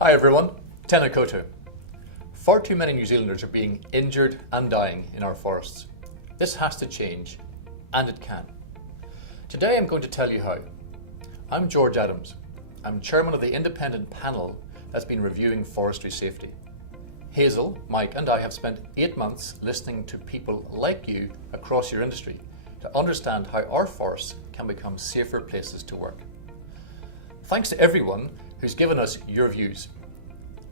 Hi everyone, Tēnā koutou. Far too many New Zealanders are being injured and dying in our forests. This has to change, and it can. Today I'm going to tell you how. I'm George Adams. I'm chairman of the independent panel that's been reviewing forestry safety. Hazel, Mike and I have spent 8 months listening to people like you across your industry to understand how our forests can become safer places to work. Thanks to everyone who's given us your views.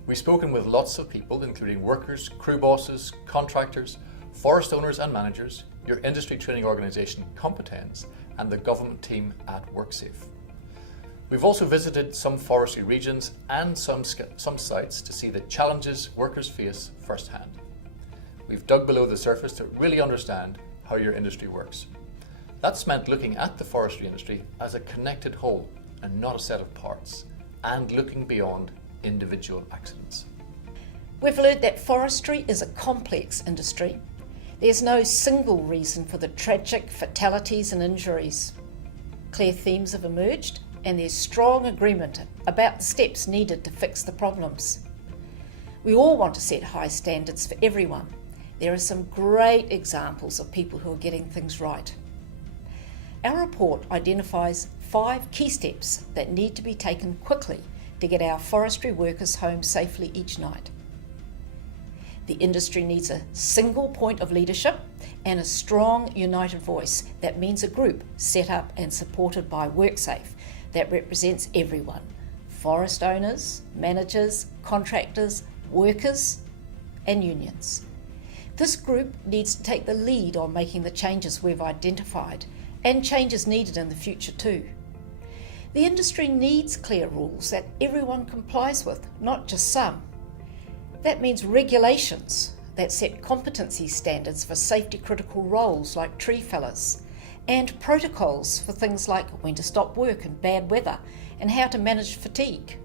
We've spoken with lots of people, including workers, crew bosses, contractors, forest owners and managers, your industry training organisation Competenz, and the government team at WorkSafe. We've also visited some forestry regions and some sites to see the challenges workers face firsthand. We've dug below the surface to really understand how your industry works. That's meant looking at the forestry industry as a connected whole and not a set of parts, and looking beyond individual accidents. We've learned that forestry is a complex industry. There's no single reason for the tragic fatalities and injuries. Clear themes have emerged, and there's strong agreement about the steps needed to fix the problems. We all want to set high standards for everyone. There are some great examples of people who are getting things right. Our report identifies 5 key steps that need to be taken quickly to get our forestry workers home safely each night. The industry needs a single point of leadership and a strong, united voice. That means a group set up and supported by WorkSafe that represents everyone: forest owners, managers, contractors, workers, and unions. This group needs to take the lead on making the changes we've identified, and changes needed in the future too. The industry needs clear rules that everyone complies with, not just some. That means regulations that set competency standards for safety critical roles like tree fellers, and protocols for things like when to stop work in bad weather and how to manage fatigue.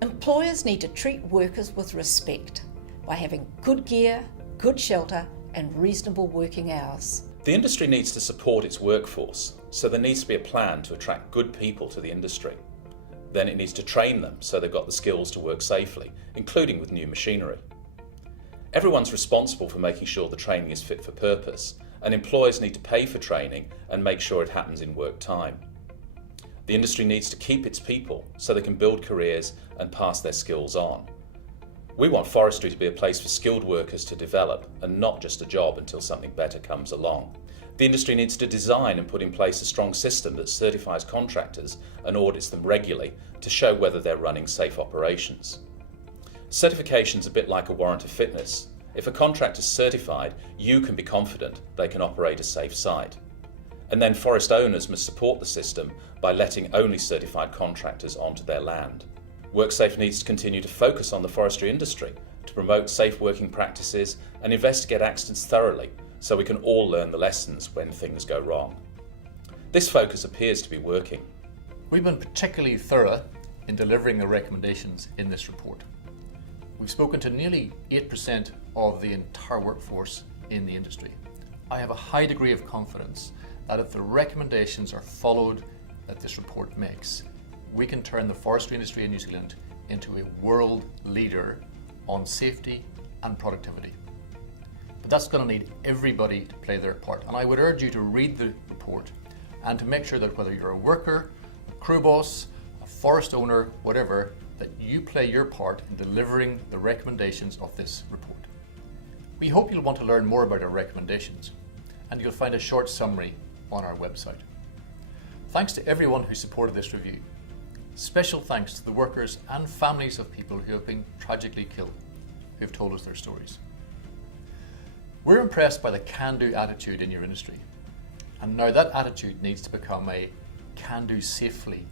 Employers need to treat workers with respect by having good gear, good shelter, and reasonable working hours. The industry needs to support its workforce, so there needs to be a plan to attract good people to the industry. Then it needs to train them so they've got the skills to work safely, including with new machinery. Everyone's responsible for making sure the training is fit for purpose, and employers need to pay for training and make sure it happens in work time. The industry needs to keep its people so they can build careers and pass their skills on. We want forestry to be a place for skilled workers to develop and not just a job until something better comes along. The industry needs to design and put in place a strong system that certifies contractors and audits them regularly to show whether they're running safe operations. Certification's a bit like a warrant of fitness. If a contractor's certified, you can be confident they can operate a safe site. And then forest owners must support the system by letting only certified contractors onto their land. WorkSafe needs to continue to focus on the forestry industry to promote safe working practices and investigate accidents thoroughly so we can all learn the lessons when things go wrong. This focus appears to be working. We've been particularly thorough in delivering the recommendations in this report. We've spoken to nearly 8% of the entire workforce in the industry. I have a high degree of confidence that if the recommendations are followed that this report makes, we can turn the forestry industry in New Zealand into a world leader on safety and productivity. But that's going to need everybody to play their part. And I would urge you to read the report and to make sure that whether you're a worker, a crew boss, a forest owner, whatever, that you play your part in delivering the recommendations of this report. We hope you'll want to learn more about our recommendations, and you'll find a short summary on our website. Thanks to everyone who supported this review. Special thanks to the workers and families of people who have been tragically killed, who have told us their stories. We're impressed by the can-do attitude in your industry, and now that attitude needs to become a can-do safely